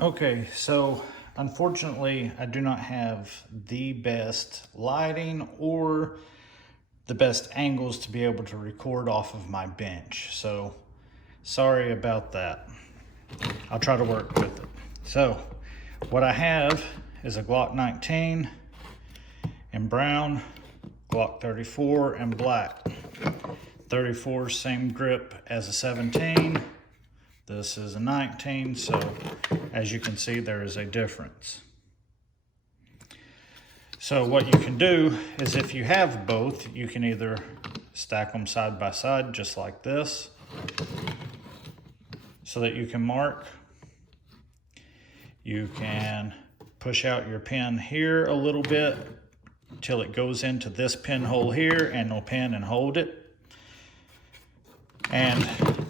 Okay, so unfortunately, I do not have the best lighting or the best angles to be able to record off of my bench. So sorry about that. I'll try to work with it. So what I have is a Glock 19 in brown, Glock 34 in black. 34 same grip as a 17. This is a 19, so as you can see, there is a difference. So what you can do is if you have both, you can either stack them side by side just like this so that you can mark. You can push out your pin here a little bit till it goes into this pinhole here, and you'll pin and hold it. And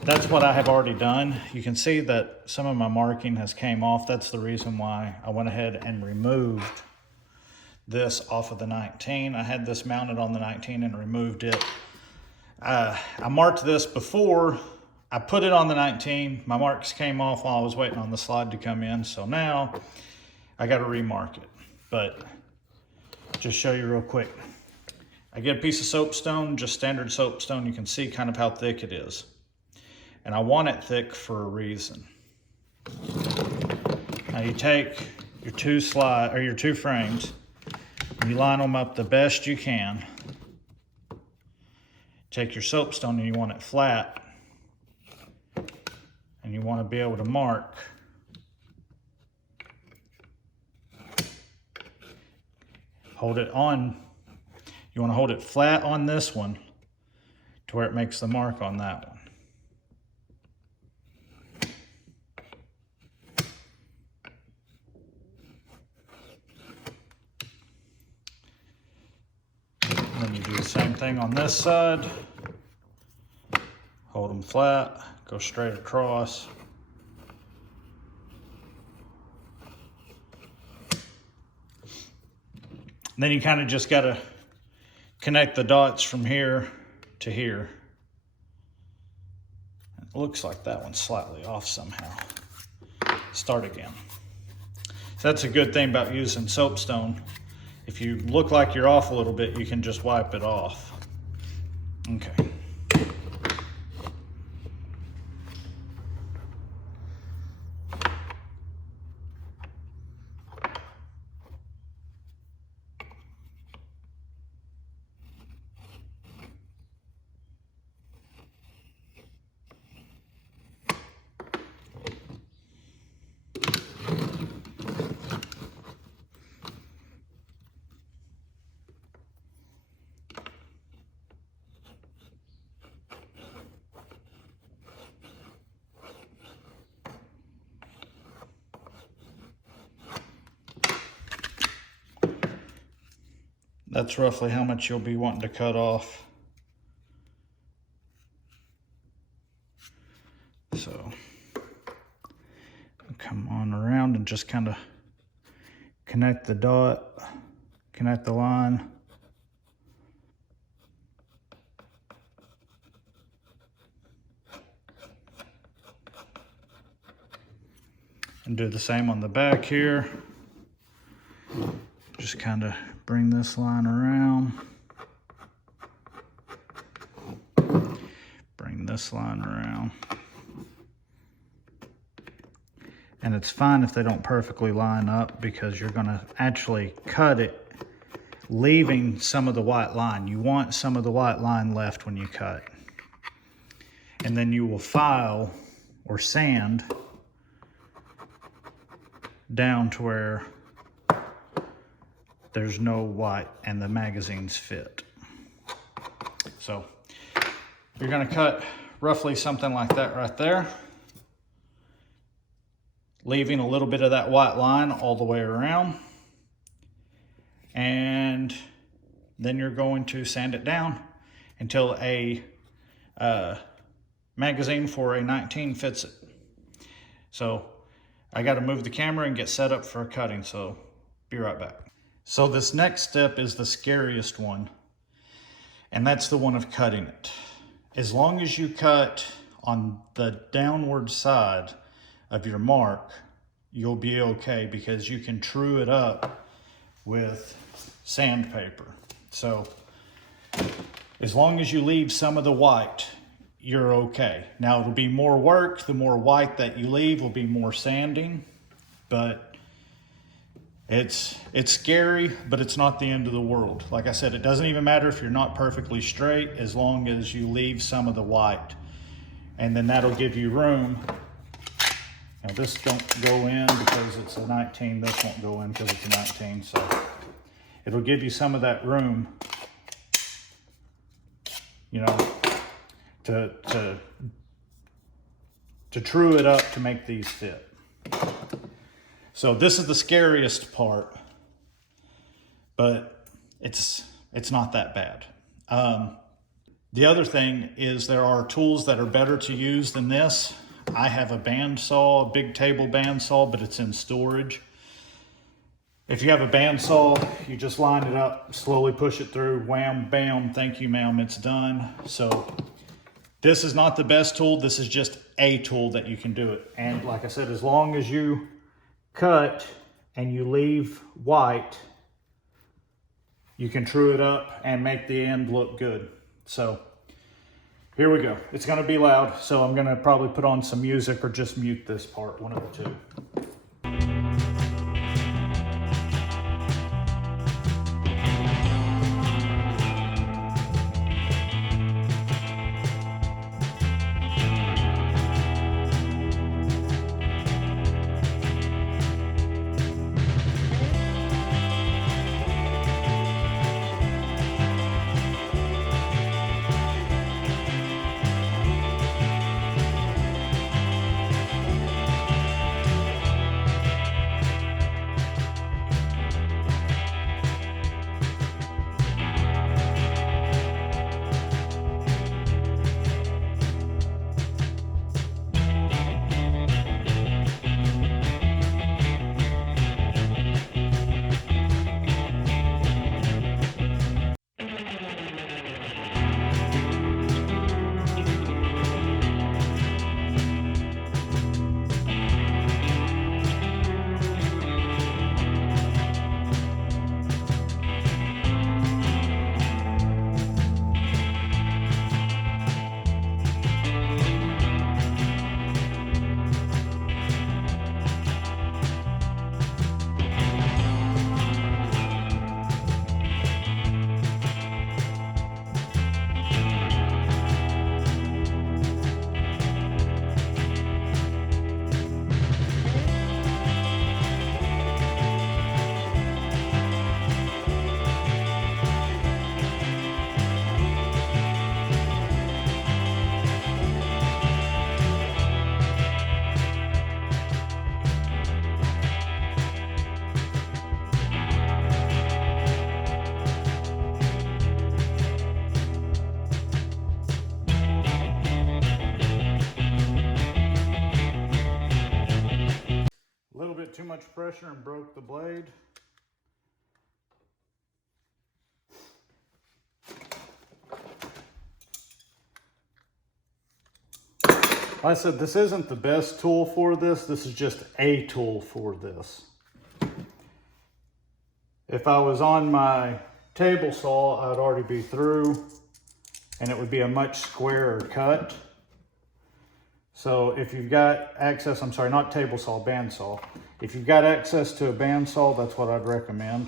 that's what I have already done. You can see that some of my marking has came off. That's the reason why I went ahead and removed this off of the 19. I had this mounted on the 19 and removed it. I marked this before I put it on the 19. My marks came off while I was waiting on the slide to come in. So now I got to remark it. But just show you real quick. I get a piece of soapstone, just standard soapstone. You can see kind of how thick it is. And I want it thick for a reason. Now you take your two frames, and you line them up the best you can. Take your soapstone and you want it flat. And you want to be able to mark. Hold it on. You want to hold it flat on this one to where it makes the mark on that one. And then you do the same thing on this side. Hold them flat, go straight across. And then you kind of just got to connect the dots from here to here. It looks like that one's slightly off somehow. Start again. So that's a good thing about using soapstone. If you look like you're off a little bit, you can just wipe it off. Okay. That's roughly how much you'll be wanting to cut off. So come on around and just kind of connect the dot, connect the line. And do the same on the back here. Just kind of bring this line around. Bring this line around. And it's fine if they don't perfectly line up because you're gonna actually cut it leaving some of the white line. You want some of the white line left when you cut. And then you will file or sand down to where there's no white and the magazines fit. So you're gonna cut roughly something like that right there, leaving a little bit of that white line all the way around. And then you're going to sand it down until a magazine for a 19 fits it. So I got to move the camera and get set up for cutting, so be right back. So this next step is the scariest one, and that's the one of cutting it. As long as you cut on the downward side of your mark, you'll be okay, because you can true it up with sandpaper. So as long as you leave some of the white, you're okay. Now it'll be more work. The more white that you leave will be more sanding, but it's scary, but it's not the end of the world. Like I said, it doesn't even matter if you're not perfectly straight, as long as you leave some of the white. And then that'll give you room. Now this don't go in because it's a 19. This won't go in because it's a 19. So it'll give you some of that room, you know, to true it up to make these fit. So this is the scariest part, but it's not that bad. The other thing is there are tools that are better to use than this. I have a bandsaw, a big table bandsaw, but it's in storage. If you have a bandsaw, you just line it up, slowly push it through, wham, bam, thank you, ma'am, it's done. So this is not the best tool. This is just a tool that you can do it. And like I said, as long as you cut and you leave white, you can true it up and make the end look good. So here we go. It's gonna be loud, so I'm gonna probably put on some music or just mute this part, one of the two. Too much pressure and broke the blade. Like I said, this isn't the best tool for this. This is just a tool for this. If I was on my table saw, I'd already be through and it would be a much squarer cut. So if you've got access, I'm sorry, not table saw, bandsaw. If you've got access to a bandsaw, that's what I'd recommend.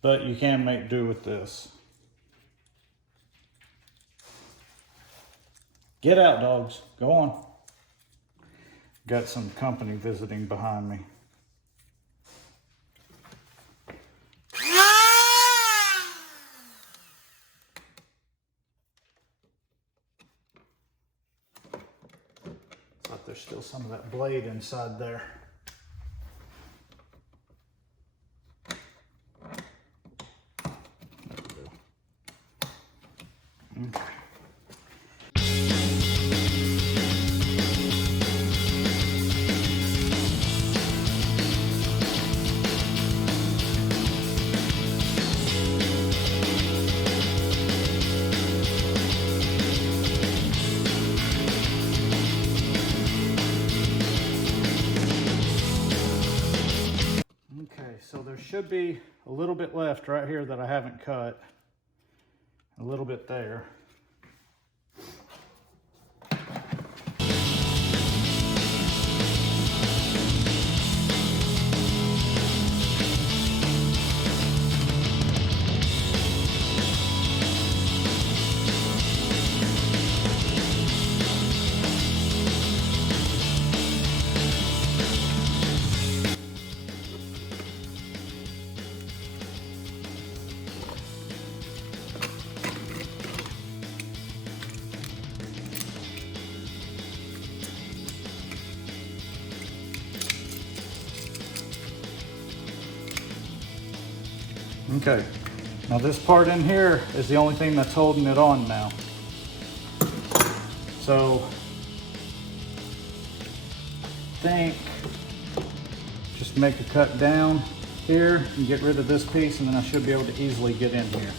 But you can make do with this. Get out, dogs. Go on. Got some company visiting behind me. But there's still some of that blade inside there. Okay. so there should be a little bit left right here that I haven't cut. A little bit there. Okay, now this part in here is the only thing that's holding it on now. So, I think just make a cut down here and get rid of this piece, and then I should be able to easily get in here.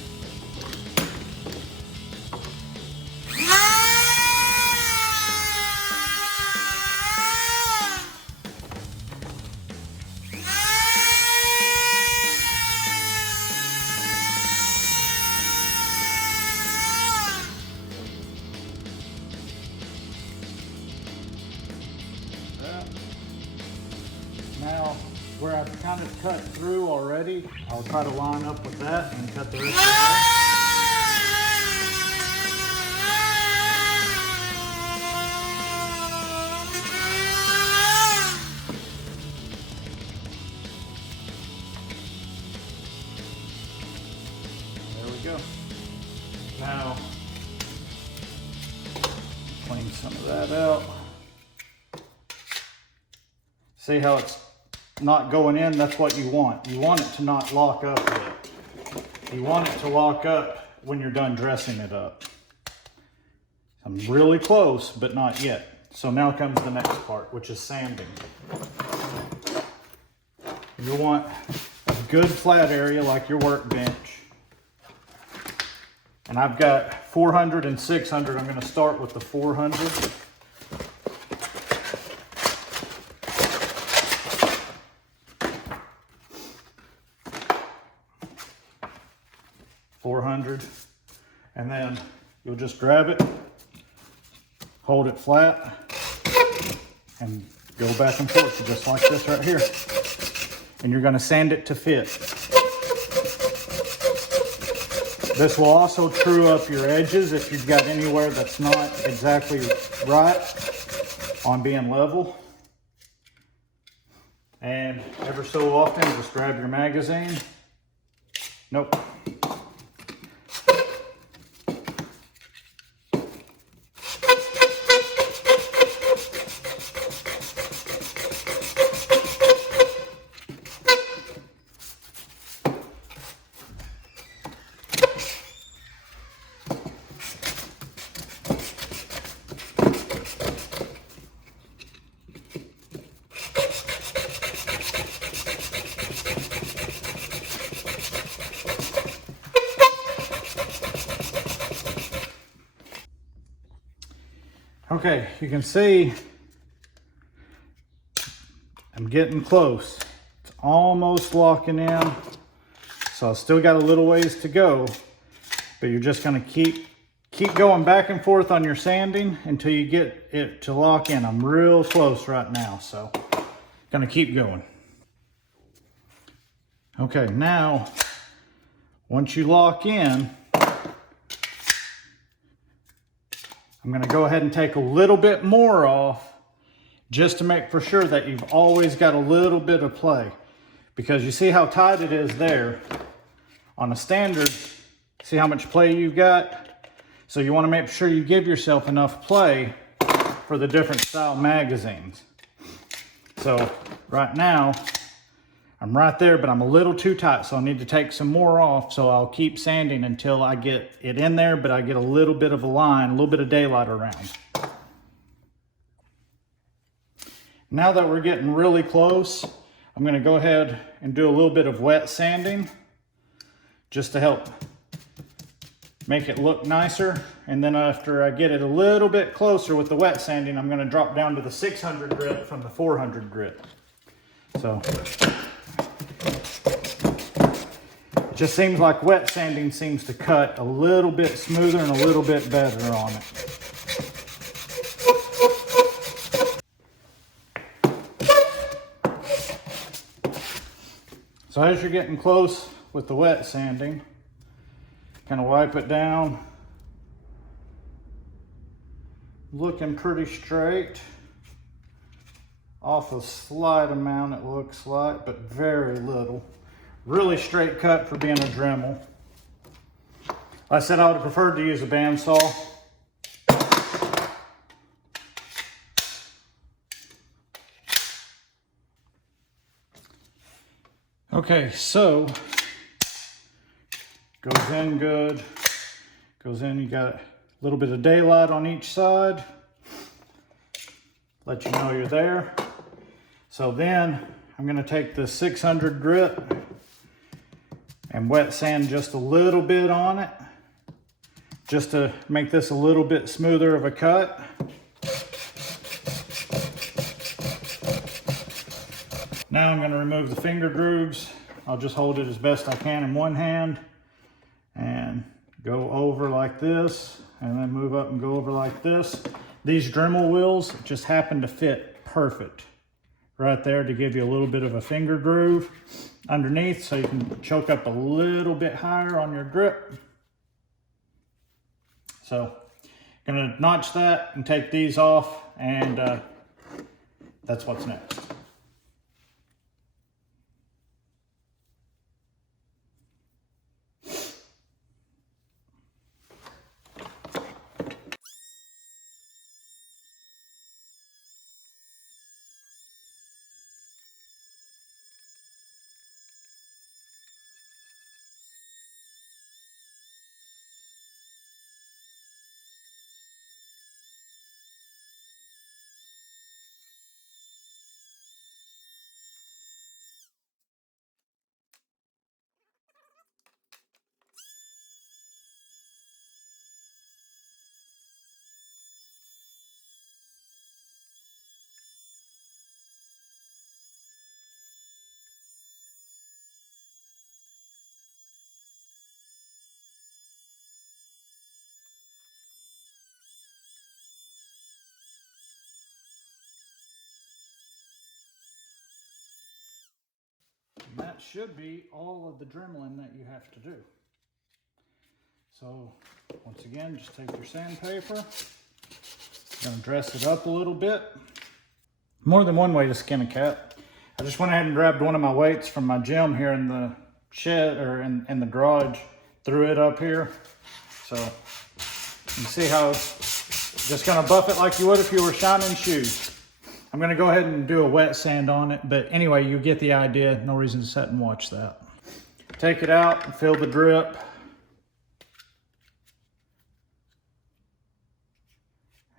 Now, where I've kind of cut through already, I'll try to line up with that and cut the rest of that. There we go. Now, clean some of that out. See how it's not going in? That's what you want. You want it to not lock up yet. You want it to lock up when you're done dressing it up. I'm really close, but not yet. So now comes the next part, which is sanding. You want a good flat area like your workbench. And I've got 400 and 600. I'm going to start with the 400. And then you'll just grab it, hold it flat, and go back and forth just like this right here. And you're going to sand it to fit. This will also true up your edges if you've got anywhere that's not exactly right on being level. And ever so often, just grab your magazine. Nope. Okay, you can see I'm getting close. It's almost locking in. So I've still got a little ways to go, but you're just gonna keep going back and forth on your sanding until you get it to lock in. I'm real close right now, so gonna keep going. Okay, now, once you lock in, I'm going to go ahead and take a little bit more off just to make for sure that you've always got a little bit of play. Because you see how tight it is there. On a standard, see how much play you've got? So you want to make sure you give yourself enough play for the different style magazines. So right now, I'm right there, but I'm a little too tight, so I need to take some more off. So I'll keep sanding until I get it in there, but I get a little bit of a line, a little bit of daylight around. Now that we're getting really close, I'm going to go ahead and do a little bit of wet sanding just to help make it look nicer. And then after I get it a little bit closer with the wet sanding, I'm going to drop down to the 600 grit from the 400 grit. So It just seems like wet sanding seems to cut a little bit smoother and a little bit better on it. So as you're getting close with the wet sanding, kind of wipe it down, looking pretty straight. Off a slight amount it looks like, but very little. Really straight cut for being a Dremel. I said I would have preferred to use a bandsaw. Okay, so goes in good. Goes in, you got a little bit of daylight on each side. Let you know you're there. So then I'm gonna take the 600 grit and wet sand just a little bit on it, just to make this a little bit smoother of a cut. Now I'm gonna remove the finger grooves. I'll just hold it as best I can in one hand and go over like this, and then move up and go over like this. These Dremel wheels just happen to fit perfect right there to give you a little bit of a finger groove underneath, so you can choke up a little bit higher on your grip. So gonna notch that and take these off, and that's what's next. And that should be all of the dremeling that you have to do. So once again, just take your sandpaper. Gonna dress it up a little bit. More than one way to skin a cat. I just went ahead and grabbed one of my weights from my gym here in the shed, or in the garage, threw it up here. So you can see how it's just gonna buff it like you would if you were shining shoes. I'm gonna go ahead and do a wet sand on it, but anyway, you get the idea. No reason to sit and watch that. Take it out and feel the drip.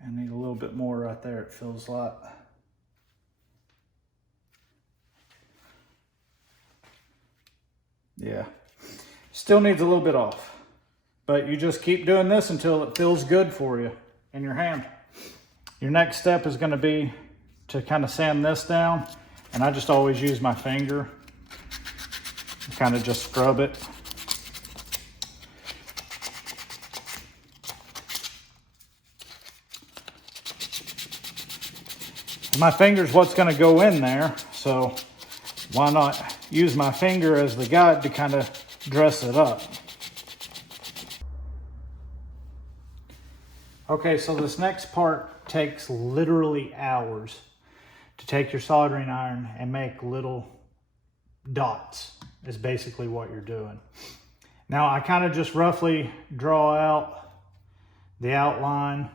I need a little bit more right there, it feels like. Yeah, still needs a little bit off, but you just keep doing this until it feels good for you in your hand. Your next step is gonna be to kind of sand this down, and I just always use my finger, kind of just scrub it. My finger's what's gonna go in there, so why not use my finger as the guide to kind of dress it up. Okay, so this next part takes literally hours to take your soldering iron and make little dots, is basically what you're doing. Now I kind of just roughly draw out the outline.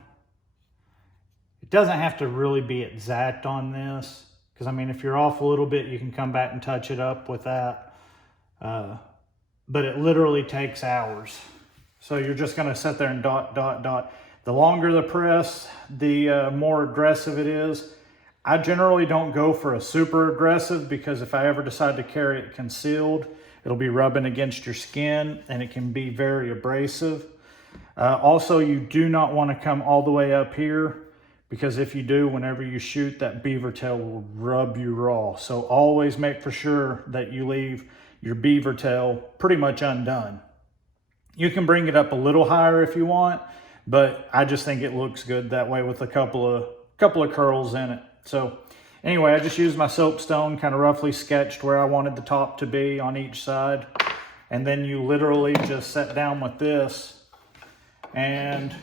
It doesn't have to really be exact on this, because I mean, if you're off a little bit, you can come back and touch it up with that. But it literally takes hours. So you're just gonna sit there and dot, dot, dot. The longer the press, the more aggressive it is. I generally don't go for a super aggressive, because if I ever decide to carry it concealed, it'll be rubbing against your skin and it can be very abrasive. Also, you do not want to come all the way up here, because if you do, whenever you shoot, that beaver tail will rub you raw. So always make for sure that you leave your beaver tail pretty much undone. You can bring it up a little higher if you want, but I just think it looks good that way with a couple of curls in it. So anyway, I just used my soapstone, kind of roughly sketched where I wanted the top to be on each side. And then you literally just set down with this and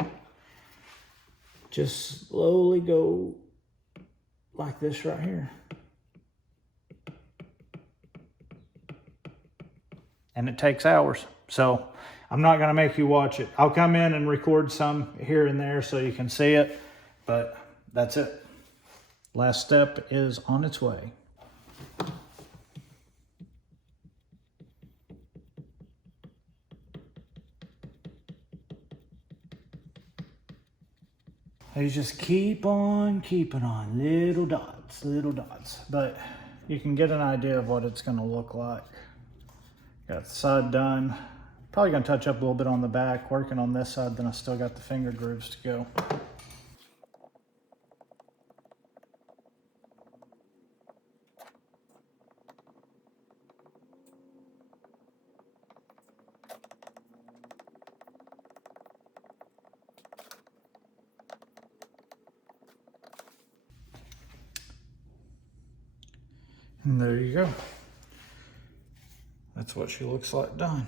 just slowly go like this right here. And it takes hours. So I'm not gonna make you watch it. I'll come in and record some here and there so you can see it, but that's it. Last step is on its way. You just keep on keeping on, little dots, but you can get an idea of what it's gonna look like. Got the side done. Probably gonna touch up a little bit on the back, working on this side, then I still got the finger grooves to go. And there you go. That's what she looks like done.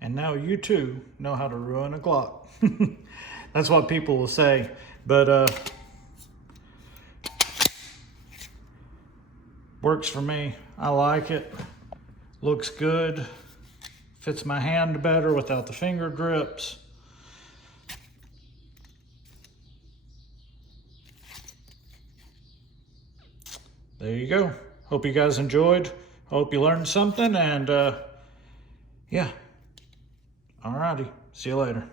And now you too know how to ruin a Glock. That's what people will say. But works for me. I like it. Looks good. Fits my hand better without the finger grips. There you go. Hope you guys enjoyed. Hope you learned something, and yeah. Alrighty, see you later.